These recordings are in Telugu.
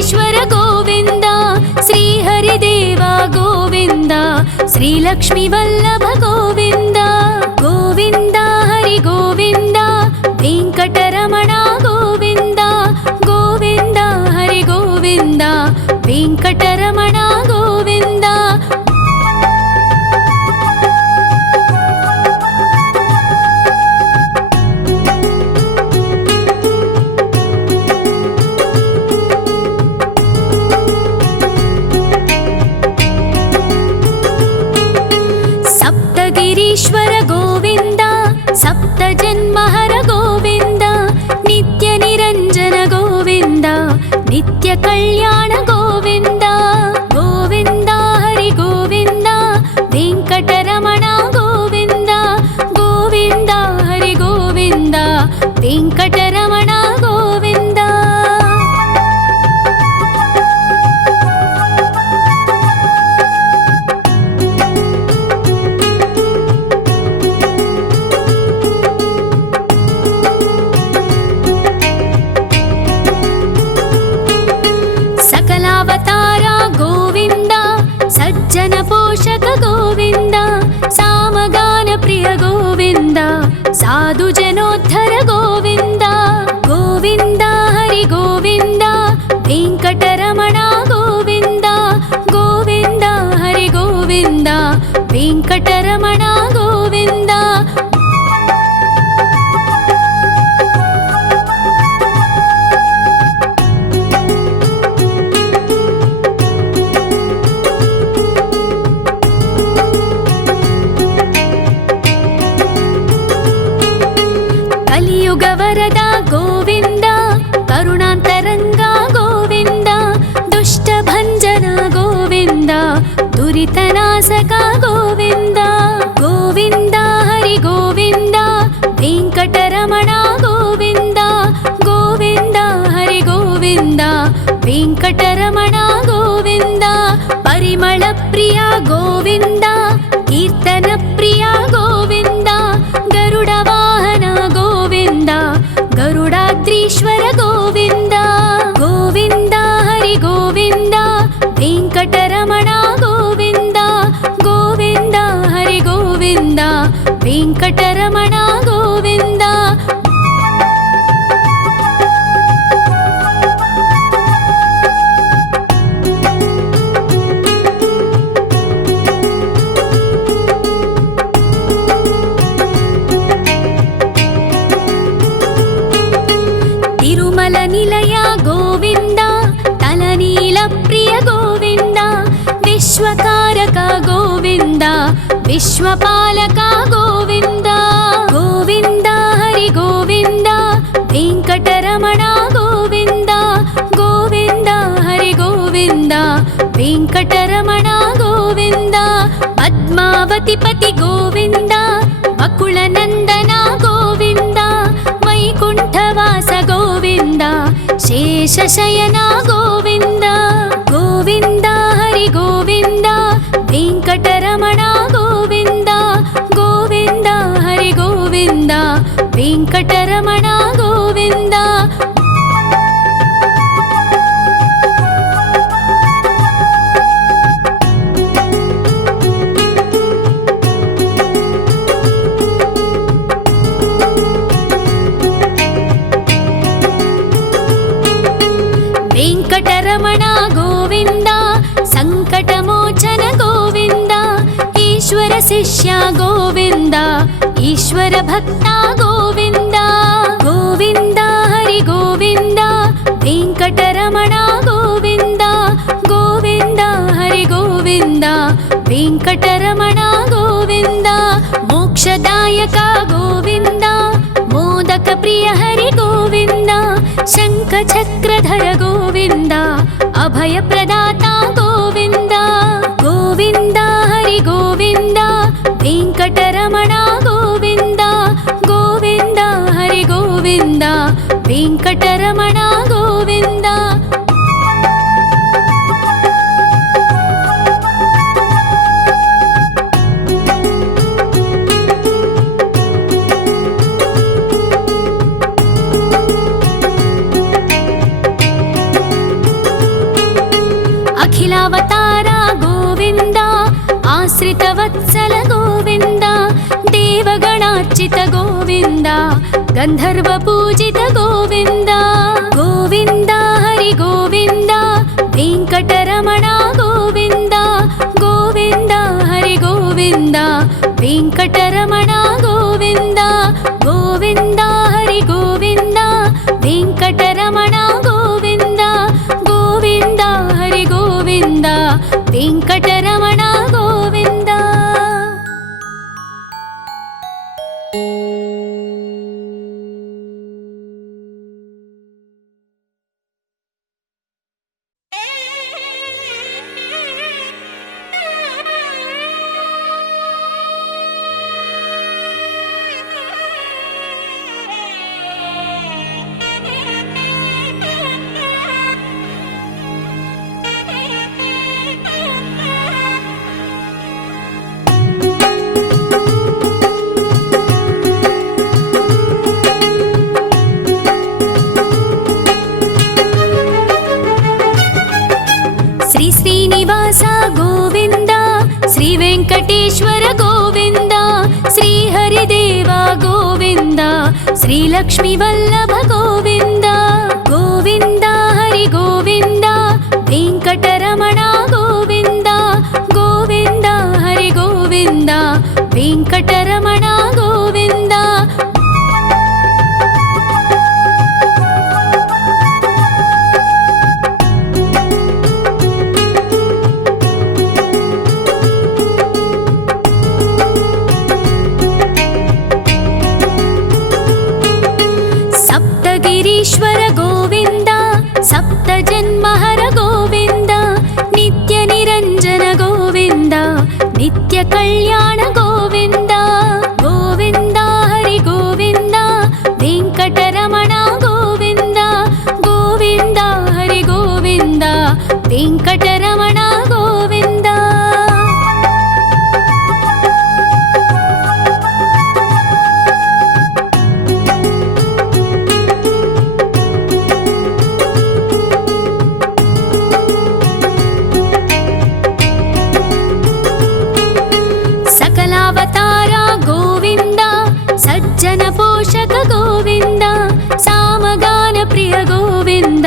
వెంకటేశ్వర గోవింద, శ్రీహరిదేవ గోవింద, శ్రీలక్ష్మీ వల్లభ గోవింద. గోవింద హరి గోవింద, వెంకటరమణ గోవింద. గోవింద హరి గోవింద, వెంకటరమణ గోవింద. సప్తగిరీశ్వర గోవింద, సప్త జన్మహర గోవింద, నిత్య నిరంజన గోవింద, నిత్య కళ్యాణ గోవింద. గోవింద హరి గోవింద, వెంకటరమణ గోవింద. గోవింద హరి గోవింద, వెంకటరమణ గోవింద. సకలావతార గోవింద, సజ్జన పోషక గోవింద, సామగాన ప్రియ గోవింద, సాధు జనోద్ధర గోవింద. గోవింద హరి గోవింద, వెంకటరమణ గోవింద. గోవింద హరి గోవింద, వెంకటరమణ గోవింద. కలియుగ వరద గోవింద, కరుణాంతరంగ గోవింద, దుష్ట భంజన గోవింద, దురితనాశక గోవింద. గోవింద హరి గోవింద, వెంకటరమణ గోవింద. గోవింద హరి గోవింద, వెంకటరమణ గోవింద. పరిమళ ప్రియ గోవింద, కీర్తన ప్రియ గోవింద, గరుడ వాహన గోవింద, గరుడాద్రీశ్వర గోవింద. గోవింద హరి గోవింద, వెంకటరమణ గోవింద. గోవింద హరి గోవింద, వెంకటరమణ గోవింద. తిరుమల నిలయ గోవింద, తలనీల ప్రియ గోవింద, విశ్వకారక గోవింద, విశ్వపాలక గోవింద. గోవింద హరి గోవింద, వెంకటరమణ గోవింద. గోవింద హరి గోవింద, వెంకటరమణ గోవింద. పద్మావతి పతి గోవింద, వకుళ నందన గోవింద, వైకుంఠవాస గోవింద, శేషశయన గోవింద. గోవింద హరి గోవింద, వెంకటరమణ గోవింద. గోవింద హరి గోవింద, వెంకటరమణ గోవింద. వెంకటరమణ గోవింద, సంకటమోచన గోవింద, ఈశ్వర శిష్య గోవింద, ఈశ్వర భక్త గోవింద. గోవింద హరి గోవింద, వెంకటరమణ గోవింద. గోవింద హరి గోవింద, వెంకటరమణ గోవింద. మోక్షదాయక గోవింద, మోదక ప్రియ హరి గోవింద, శంఖ చక్రధర గోవింద, అభయ ప్రదాత గోవింద. గోవింద హరి గోవింద, వెంకటరమణ గోవింద. గోవింద హరి గోవింద, వెంకటరమణ గోవింద. आश्रितवत्सल गोविन्द देवगणार्चित गोविन्द गन्धर्वपूजित गोविन्द गोविन्द हरि गोविन्द वेङ्कटरमण गोविन्द गोविन्द हरि गोविन्द वेङ्कटरमण गोविन्द गोविन्द हरि गोविन्द वेङ्कटरमण गोविन्द गोविन्द हरि गोविन्द वेङ्कटरमण गोविन्द। श्रीनिवास गोविन्द श्री वेङ्कटेश्वर गोविन्द श्री हरिदेव गोविन्द श्री लक्ष्मीवल्लभ गोविन्द गोविन्द हरि गोविन्द वेङ्कटरमण गोविन्द गोविन्द हरि गोविन्द वेङ्कटरमण गोविन्द। गिरीश्वर गोविन्द सप्तजन्महर गोविन्द नित्यनिरञ्जन गोविन्द नित्यकल्याण गोविन्द गोविन्द हरि गोविन्द वेङ्कटरमण गोविन्द गोविन्द हरि गोविन्द वेङ्कटरमण गोविन्द। सकलावतार गोविन्द सज्जन पोषक गोविन्द सामगान प्रिय गोविन्द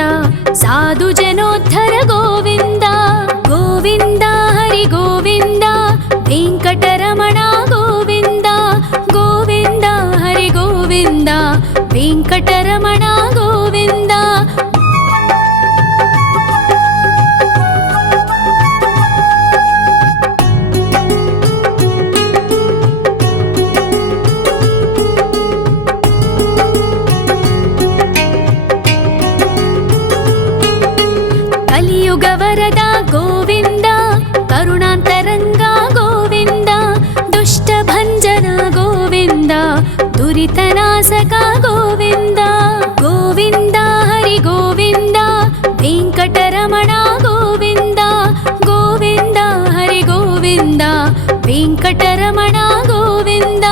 साधु जनोद्धर गोविन्द गोविन्द हरि गोविन्द वेङ्कटरमण गोविन्द गोविन्द हरि गोविन्द वेङ्कटरमण गोविन्द। कलियुग वरद गोविन्द करुणान्तरङ्ग गोविन्द दुष्टभञ्जन गोविन्द दुरितनाशक गोविन्द गोविन्द हरि गोविन्द वेङ्कटरमण गोविन्द गोविन्द हरि गोविन्द वेङ्कटरमण गोविन्द।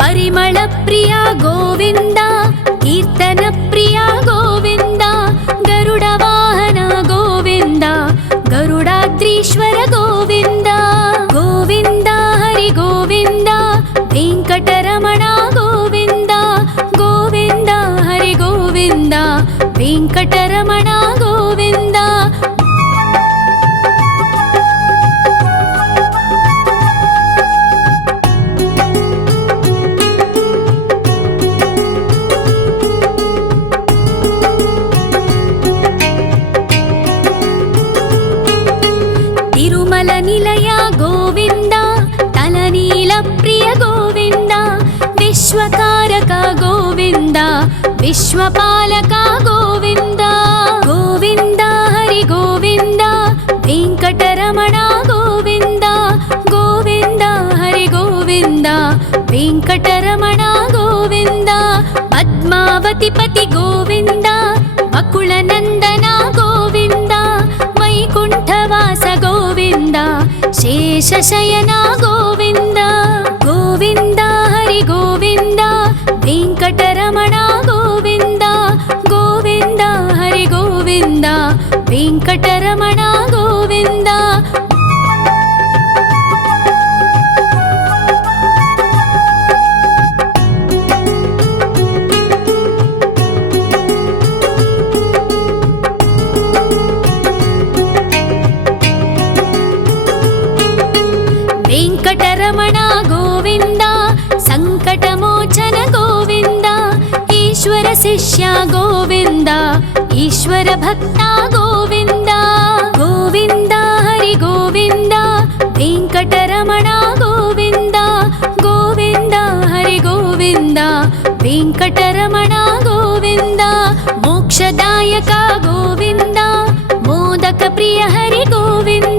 परिमल प्रिय गोविन्द कीर्तन प्रिय गोविन्द गरुड वाहन गोविन्द गरुडाद्रीश्वर गोविन्द गोविन्द हरि गोविन्द वेङ्कटरमण गोविन्द गोविन्द हरि गोविन्द वेङ्कटरमण गोविन्द। तिरुमल निलय गोविन्द तलनील प्रिय गोविन्द विश्वकारक गोविन्द विश्वपालक गोविन्द गोविन्द हरि गोविन्द वेङ्कटरमण गोविन्द गोविन्द हरि गोविन्द वेङ्कटरमण गोविन्द। पद्मावति पति गोविन्द बकुलनन्दन गोविन्द वैकुण्ठवास गोविन्द शेषशयन गोविन्द गोविन्द हरि गोविन्द वेङ्कटरमण गोविन्द गोविन्द हरि गोविन्द वेङ्कटरमण गोविन्द। వెంకటరమణ గోవింద సంకటమోచన గోవింద ఈశ్వర శిష్య గోవింద ఈశ్వర భక్త గోవింద గోవింద హరి గోవింద వెంకటరమణ గోవింద గోవింద హరి గోవింద వెంకటరమణ గోవింద మోక్షదాయక గోవింద మోదక ప్రియ హరి గోవింద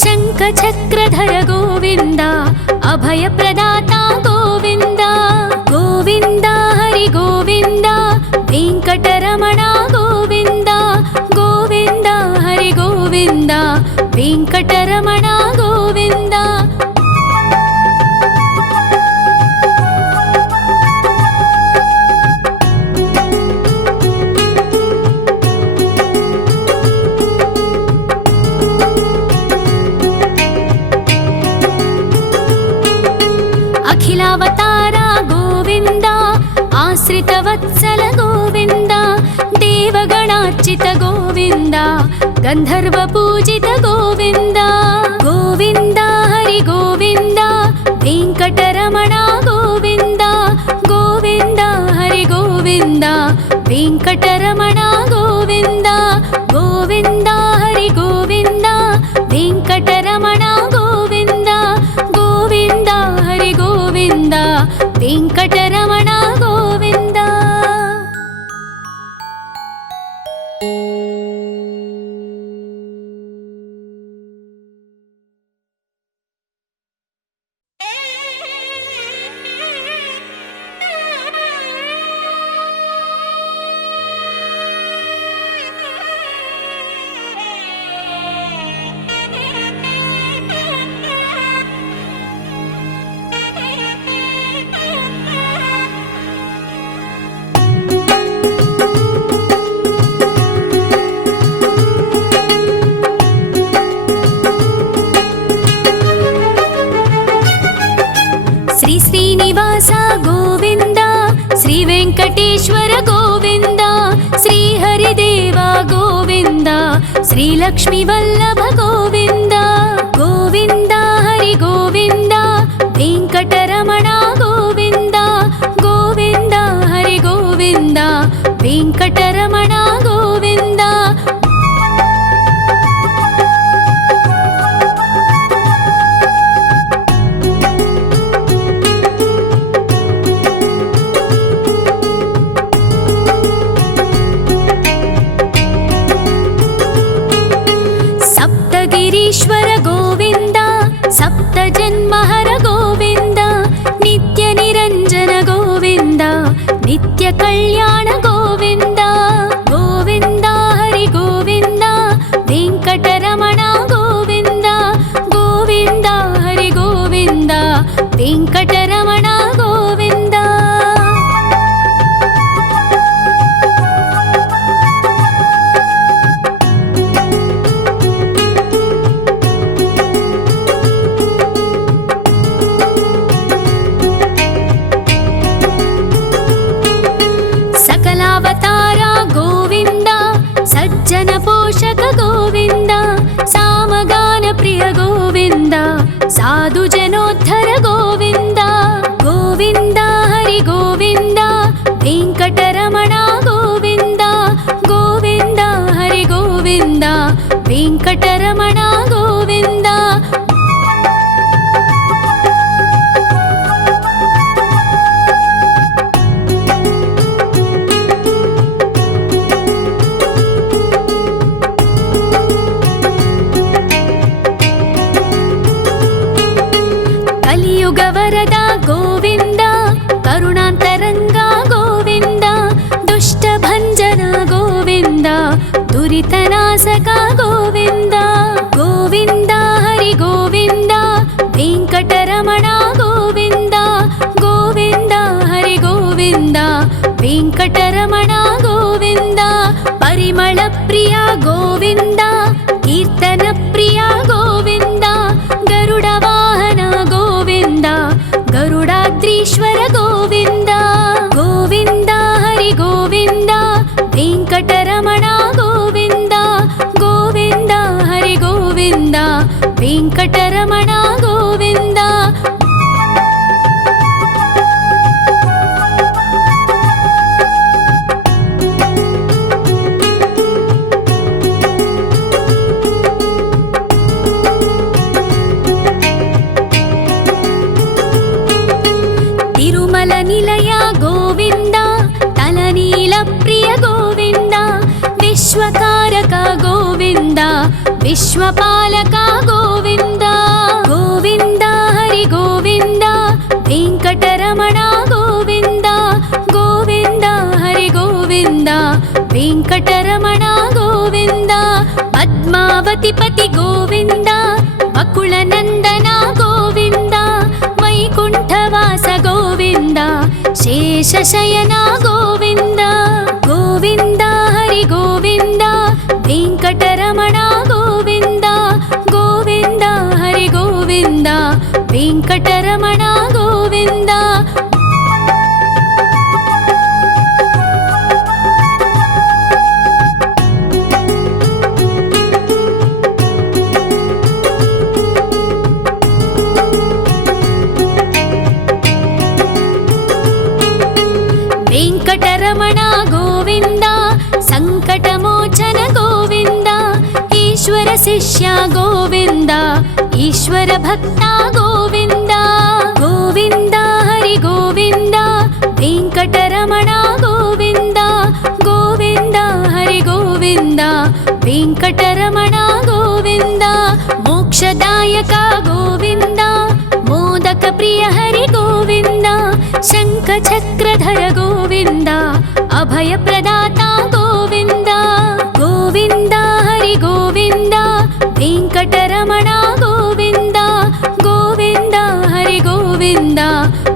శంఖ చక్రధర గోవింద అభయ ప్రదాత గోవింద గోవింద హరి గోవింద వెంకటరమణ గోవింద గోవింద హరి గోవింద వెంకటరమణ గోవింద అఖిలావతార గోవింద ఆశ్రిత వత్సల గోవింద దేవగణార్చిత గోవింద గంధర్వ పూజిత గోవింద గోవింద హరి గోవింద వెంకటరమణ గోవింద గోవింద హరి గోవింద వెంకటరమణ గోవింద గోవింద హరి గోవింద వెంకటరమణ గోవింద గోవింద హరి గోవింద వెంకటరమణ గోవింద శ్రీ శ్రీనివాస గోవింద శ్రీ వెంకటేశ్వర గోవింద శ్రీ హరిదేవ గోవింద శ్రీ లక్ష్మీ వల్లభ గోవింద గోవింద హరి గోవింద వెంకటరమణ గోవింద గోవింద హరి గోవింద వెంకటరమణ గోవింద సప్తగిరీశ్వర గోవింద సప్త జన్మహర గోవింద నిత్య నిరంజన గోవింద నిత్య కళ్యాణ గోవింద గోవింద హరి గోవింద వెంకటరమణ గోవింద గోవింద హరి గోవింద వెంకటరమణ గోవింద సకలావతార గోవింద సజ్జన పోషక గోవింద సామగాన ప్రియ గోవింద సాధు జనోద్ధర గోవింద గోవింద హరి గోవింద వెంకటరమణ గోవింద గోవింద హరి గోవింద వెంకటరమణ గోవింద కలియుగ వరద గోవింద కరుణాంతరంగ గోవింద దుష్ట భంజన గోవింద దురితనాశక గోవింద గోవింద హరి గోవింద వెంకటరమణ గోవింద గోవింద హరి గోవింద వెంకటరమణ గోవింద పరిమళ ప్రియ గోవింద కీర్తన ప్రియ గోవింద గరుడ వాహన గోవింద గరుడాద్రీశ్వర గోవింద గోవింద హరి గోవింద వెంకటరమణ గోవింద గోవింద హరి గోవింద వెంకటరమణ గోవింద विश्वकारक गोविन्द विश्वपालक गोविन्द गोविन्द हरि गोविन्द वेङ्कटरमण गोविन्द गोविन्द हरि गोविन्द वेङ्कटरमण गोविन्द पद्मावतिपति गोविन्द बकुलनन्दन गोविन्द वैकुण्ठवास गोविन्द शेषशयन गोविन्द गोविन्द हरि गोविन्द वेङ्कटरमण गोविन्द गोविन्द हरि गोविन्द वेङ्कटरमण गोविन्द वेङ्कटरमण गोविन्द सङ्कटमोचन गोविन्द ईश्वर शिष्य गोविन्द ईश्वर भक्त गोविन्द गोविन्द हरि गोविन्द वेङ्कटरमण गोविन्द गोविन्द हरि गोविन्द वेङ्कटरमण गोविन्द मोक्षदायक गोविन्द मोदक प्रिय हरि गोविन्द शङ्खचक्रधर गोविन्द अभयप्रदाता गोविन्द गोविन्द हरि गोविन्द वेङ्कटरमण गोविन्द गोविन्द हरि गोविन्द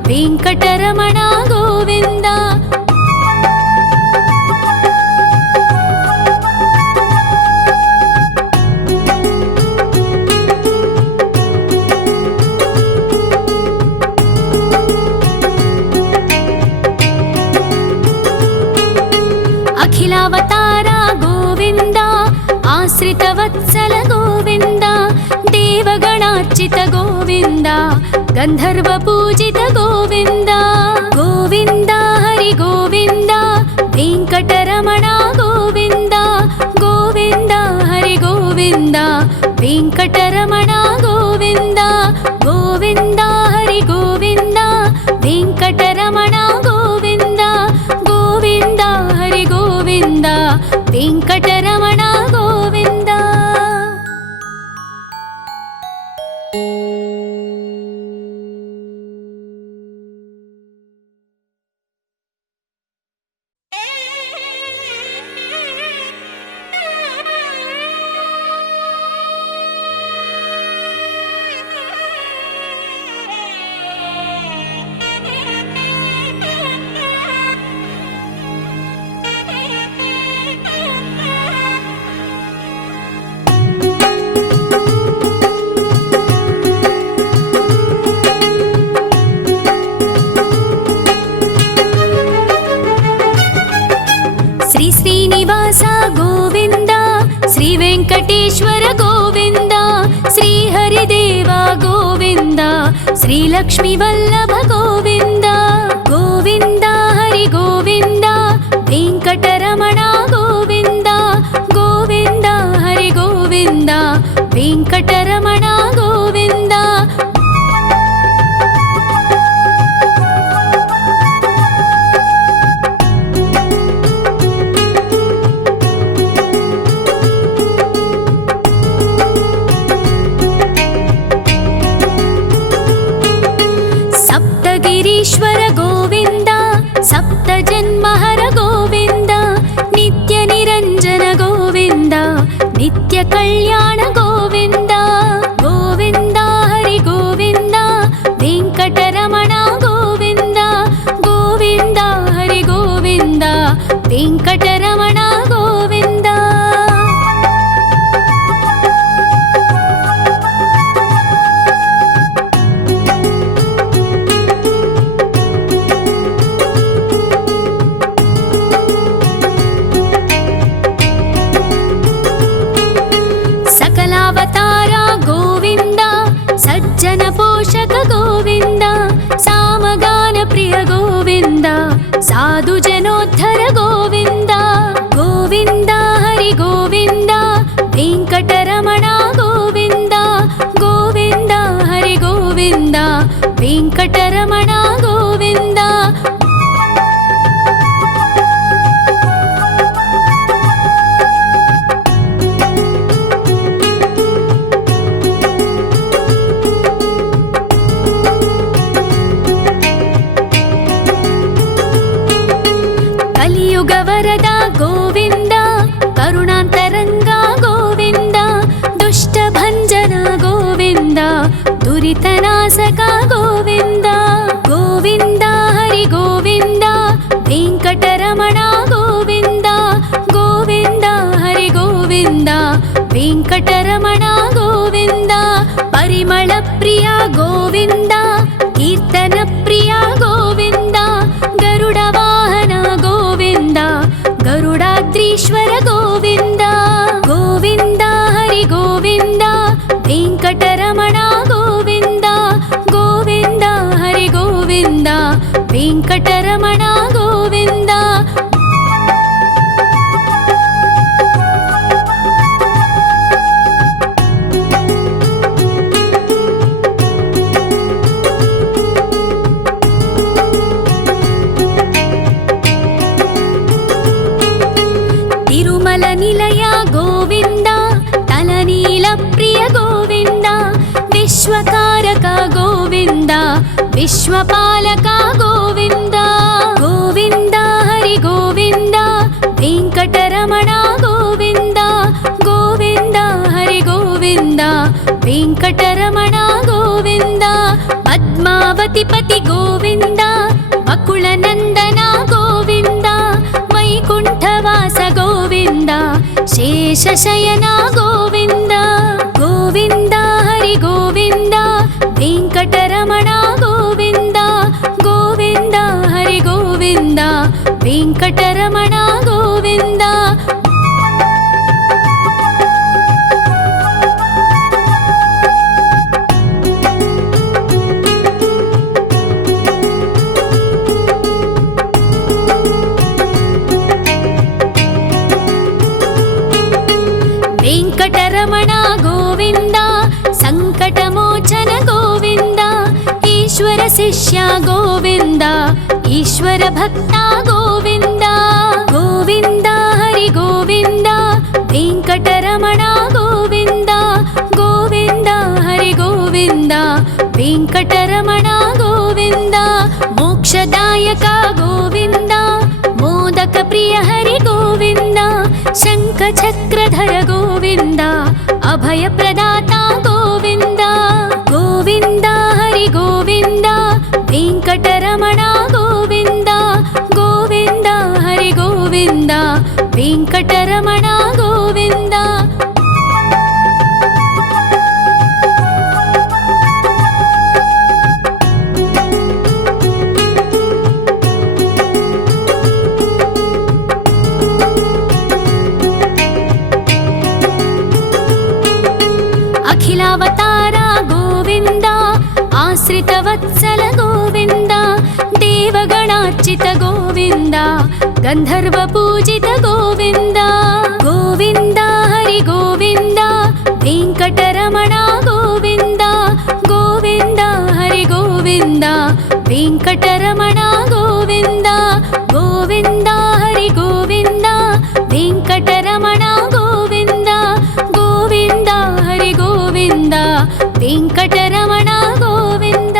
वेङ्कटरमण गोविन्द अखिलावतार गोविन्द आश्रितवत्सल गोविन्द देवगणार्चित गोविन्द गन्धर्वपूजित गोविन्द गोविन्द हरि गोविन्द वेङ्कटरमण गोविन्द गोविन्द हरि गोविन्द वेङ्कटरमण गोविन्द गोविन्द हरि गोविन्द वेङ्कटरमण गोविन्द गोविन्द हरि गोविन्द वेङ्कटरमण गोविन्द श्रीनिवास गोविन्द श्रीवेङ्कटेश्वर गोविन्द श्रीहरिदेव गोविन्द श्रीलक्ष्मीवल्लभ गोविन्द गोविन्द हरि गोविन्द वेङ्कटरमण गोविन्द गोविन्द हरि गोविन्द वेङ्कटरमण गोविन्द ईश्वर गोविन्द सप्तजन्महर गोविन्द नित्यनिरञ्जन गोविन्द नित्यकल्याण गोविन्द गोविन्द हरि गोविन्द वेङ्कटरमण गोविन्द गोविन्द हरि गोविन्द वेङ्कटरमण गोविन्द सज्जनपोषक गोविन्द सामगानप्रिय गोविन्द साधुजनोद्धर गोविन्द गोविन्द हरि गोविन्द वेङ्कटरमण गोविन्द गोविन्द हरि गोविन्द वेङ्कटरमण गोविन्द ವಿಶ್ವಕಾರಕ ಗೋವಿಂದ ವಿಶ್ವಪಾಲಕ ಗೋವಿಂದ ಗೋವಿಂದ ಹರಿ ಗೋವಿಂದ ವೆಂಕಟರಮಣ ಗೋವಿಂದ ಗೋವಿಂದ ಹರಿ ಗೋವಿಂದ ವೆಂಕಟರಮಣ ಗೋವಿಂದ ಪದ್ಮಾವತಿ ಪತಿ ಗೋವಿಂದ ಬಕುಳ ನಂದನ ಗೋವಿಂದ ವೈಕುಂಠವಾಸ ಗೋವಿಂದ ಶೇಷಶಯನ ಗೋವಿಂದ ಗೋವಿಂದ ಹರಿ ಗೋವಿಂದ ವೆಂಕಟರಮಣ ಗೋವಿಂದ ಗೋವಿಂದ ಹರಿ ಗೋವಿಂದ ವೆಂಕಟರಮಣ ಗೋವಿಂದ ವೆಂಕಟರಮಣ ಗೋವಿಂದ ಸಂಕಟಮೋಚನ ಗೋವಿಂದ ಈಶ್ವರ ಶಿಷ್ಯ ಗೋವಿಂದ ಈಶ್ವರ ಭಕ್ತ ಗೋವಿಂದ ಗೋವಿಂದ ಹರಿ ಗೋವಿಂದ ವೆಂಕಟರಮಣ ಗೋವಿಂದ ಗೋವಿಂದ ಹರಿ ಗೋವಿಂದ ವೆಂಕಟರಮಣ ಗೋವಿಂದ ಮೋಕ್ಷದಾಯಕ ಗೋವಿಂದ ಮೋದಕ ಪ್ರಿಯ ಹರಿ ಗೋವಿಂದ ಶಂಖ ಚಕ್ರಧರ ಗೋವಿಂದ ಅಭಯ ಪ್ರದಾತ ಗೋವಿಂದ ಗೋವಿಂದ ಹರಿ ಗೋವಿಂದ ವೆಂಕಟರಮಣ ಗೋವಿಂದ ಗೋವಿಂದ ಹರಿ ಗೋವಿಂದ ವೆಂಕಟರಮಣ ಗೋವಿಂದ ಅಖಿಲಾವತಾರ ಗೋವಿಂದ ಆಶ್ರಿತ ವತ್ಸಲ ಗೋವಿಂದ ದೇವಗಣಾರ್ಚಿತ ಗೋವಿಂದ ಗಂಧರ್ವ ಪೂಜಿತ ಗೋವಿಂದ ಗೋವಿಂದ ಹರಿ ಗೋವಿಂದ ವೆಂಕಟರಮಣ ಗೋವಿಂದ ಗೋವಿಂದ ಹರಿ ಗೋವಿಂದ ವೆಂಕಟರಮಣ ಗೋವಿಂದ ಗೋವಿಂದ ಹರಿ ಗೋವಿಂದ ವೆಂಕಟರಮಣ ಗೋವಿಂದ ಗೋವಿಂದ ಹರಿ ಗೋವಿಂದ ವೆಂಕಟರಮಣ ಗೋವಿಂದ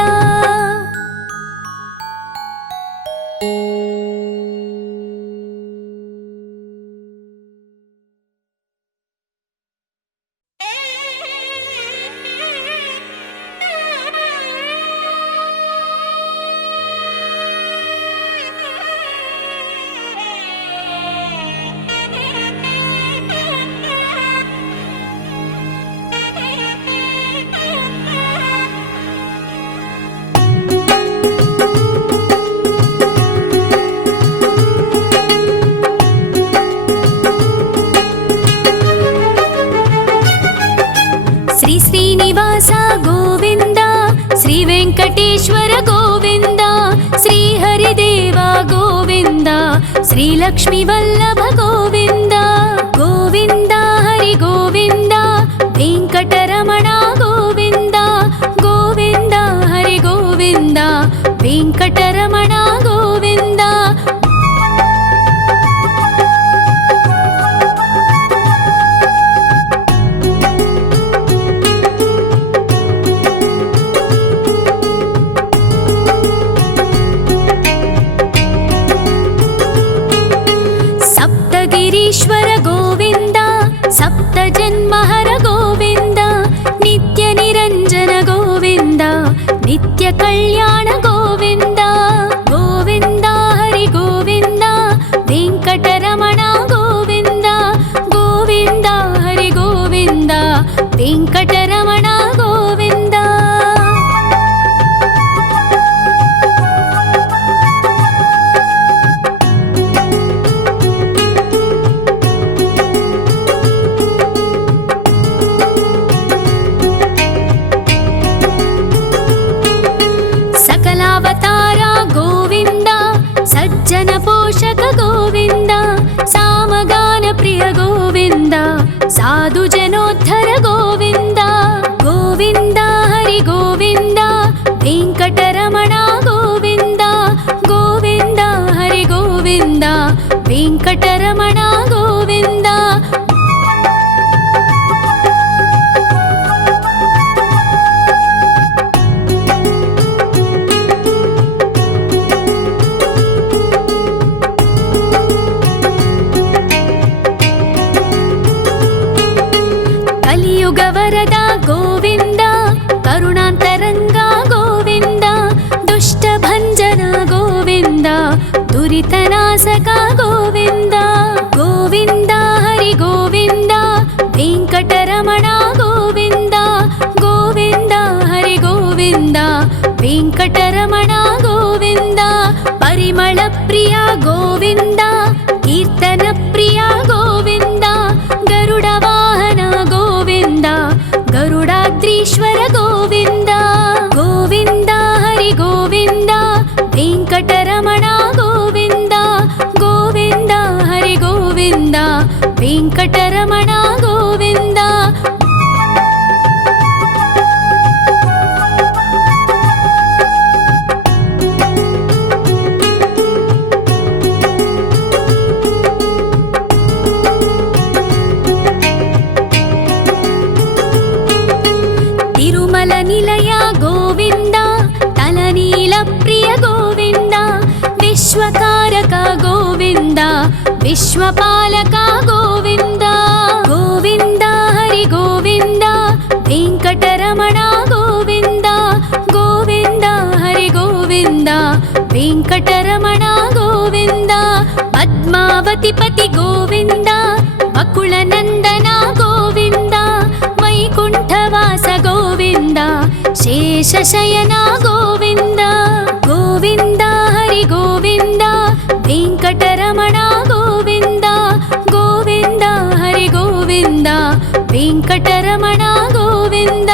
ಶ್ರೀ ಶ್ರೀನಿವಾಸ ಗೋವಿಂದ ಶ್ರೀ ವೆಂಕಟೇಶ್ವರ ಗೋವಿಂದ ಶ್ರೀ ಹರಿದೇವ ಗೋವಿಂದ ಶ್ರೀ ಲಕ್ಷ್ಮೀ ವಲ್ಲಭ ಗೋವಿಂದ ಗೋವಿಂದ ಹರಿ ಗೋವಿಂದ ವೆಂಕಟರಮಣ ಗೋವಿಂದ ಗೋವಿಂದ ಹರಿ ಗೋವಿಂದ ವೆಂಕಟರಮಣ ಗೋವಿಂದ ಸಪ್ತಗಿರೀಶ್ವರ ಗೋವಿಂದ ಸಪ್ತ ಜನ್ಮಹರ ಗೋವಿಂದ ನಿತ್ಯ ನಿರಂಜನ ಗೋವಿಂದ ನಿತ್ಯ ಕಲ್ಯಾಣ ಗೋವಿಂದ ಗೋವಿಂದ ಹರಿ ಗೋವಿಂದ ವೆಂಕಟರಮಣ ಗೋವಿಂದ ಗೋವಿಂದ ಹರಿ ಗೋವಿಂದ ವೆಂಕಟರಮಣ ಗೋವಿಂದ ವೆಂಕಟರಮಣ ಗೋವಿಂದ. ಪರಿಮಳ ಪ್ರಿಯ ಗೋವಿಂದ, ಕೀರ್ತನ ಪ್ರಿಯ ಗೋವಿಂದ. ಗರುಡ ವಾಹನ ಗೋವಿಂದ, ಗರುಡಾದ್ರೀಶ್ವರ ಗೋವಿಂದ. ಗೋವಿಂದ ಹರಿ ಗೋವಿಂದ, ವೆಂಕಟರಮಣ ಗೋವಿಂದ. ಗೋವಿಂದ ಹರಿ ಗೋವಿಂದ, ವೆಂಕಟರಮಣ ಗೋವಿಂದ. ತಿರುಮಲ ನಿಲಯ ಗೋವಿಂದ, ತಲನೀಲ ಪ್ರಿಯ ಗೋವಿಂದ. ವಿಶ್ವಕಾರಕ ಗೋವಿಂದ, ವಿಶ್ವಪಾಲಕ ಗೋವಿಂದ. ಗೋವಿಂದ ಹರಿ ಗೋವಿಂದ, ವೆಂಕಟರಮಣ ಗೋವಿಂದ. ಗೋವಿಂದ ಹರಿ ಗೋವಿಂದ, ವೆಂಕಟರಮಣ ಗೋವಿಂದ. ಪದ್ಮಾವತಿ ಪತಿ ಗೋವಿಂದ, ಅಕುಳ ನಂದನ ಗೋವಿಂದ. ವೈಕುಂಠವಾಸ ಗೋವಿಂದ, ಶೇಷಶಯನ ಗೋವಿಂದ. ಗೋವಿಂದ ಹರಿ ಗೋವಿಂದ, ವೆಂಕಟರಮಣ ಗೋವಿಂದ. ಗೋವಿಂದ ಹರಿ ಗೋವಿಂದ, ವೆಂಕಟರಮಣ ಗೋವಿಂದ.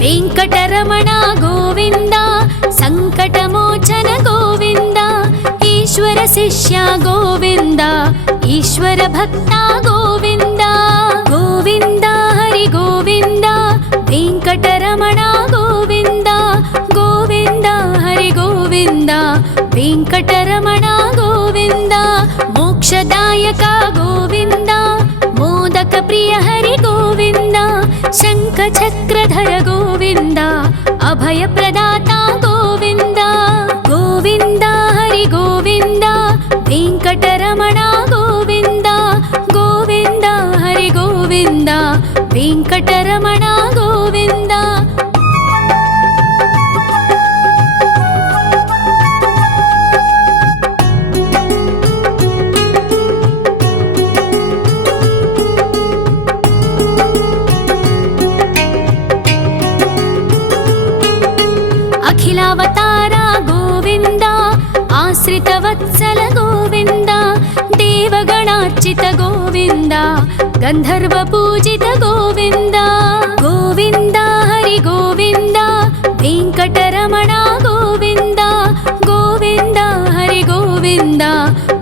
ವೆಂಕಟರಮಣ ಗೋವಿಂದ, ಸಂಕಟಮೋಚನ ಗೋವಿಂದ. ಈಶ್ವರ ಶಿಷ್ಯ ಗೋವಿಂದ, ಈಶ್ವರ ಭಕ್ತ ಗೋವಿಂದ. ಗೋವಿಂದ ಹರಿ ಗೋವಿಂದ, ವೆಂಕಟರಮಣ ಗೋವಿಂದ. ಗೋವಿಂದ ಹರಿ ಗೋವಿಂದ, ವೆಂಕಟರಮಣ ಗೋವಿಂದ. ಮೋಕ್ಷದಾಯಕ ಗೋವಿಂದ, ಮೋದಕ ಪ್ರಿಯ ಹರಿ ಗೋವಿಂದ. ಶಂಖ ಚಕ್ರಧರ ಗೋವಿಂದ, ಅಭಯ ಪ್ರದಾತ ಗೋವಿಂದ. ಗೋವಿಂದ ಹರಿ ಗೋವಿಂದ, ವೆಂಕಟರಮಣ ಗೋವಿಂದ. ಗೋವಿಂದ ಹರಿ ಗೋವಿಂದ, ವೆಂಕಟರಮಣ ಗೋವಿಂದ. ಅಖಿಲಾವತಾರ ಗೋವಿಂದ, ಆಶ್ರಿತ ವತ್ಸಲ ಗೋವಿಂದ. ದೇವಗಣಾರ್ಚಿತ ಗೋವಿಂದ, ಗಂಧರ್ವ ಪೂಜಿತ ಗೋವಿಂದ. ಗೋವಿಂದ ಹರಿ ಗೋವಿಂದ, ವೆಂಕಟರಮಣ ಗೋವಿಂದ. ಗೋವಿಂದ ಹರಿ ಗೋವಿಂದ,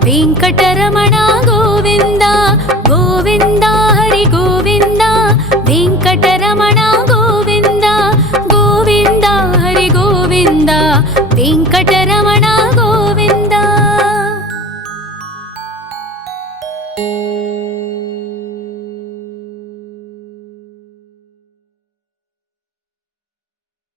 ವೆಂಕಟರಮಣ ಗೋವಿಂದ. ಗೋವಿಂದ ಹರಿ ಗೋವಿಂದ.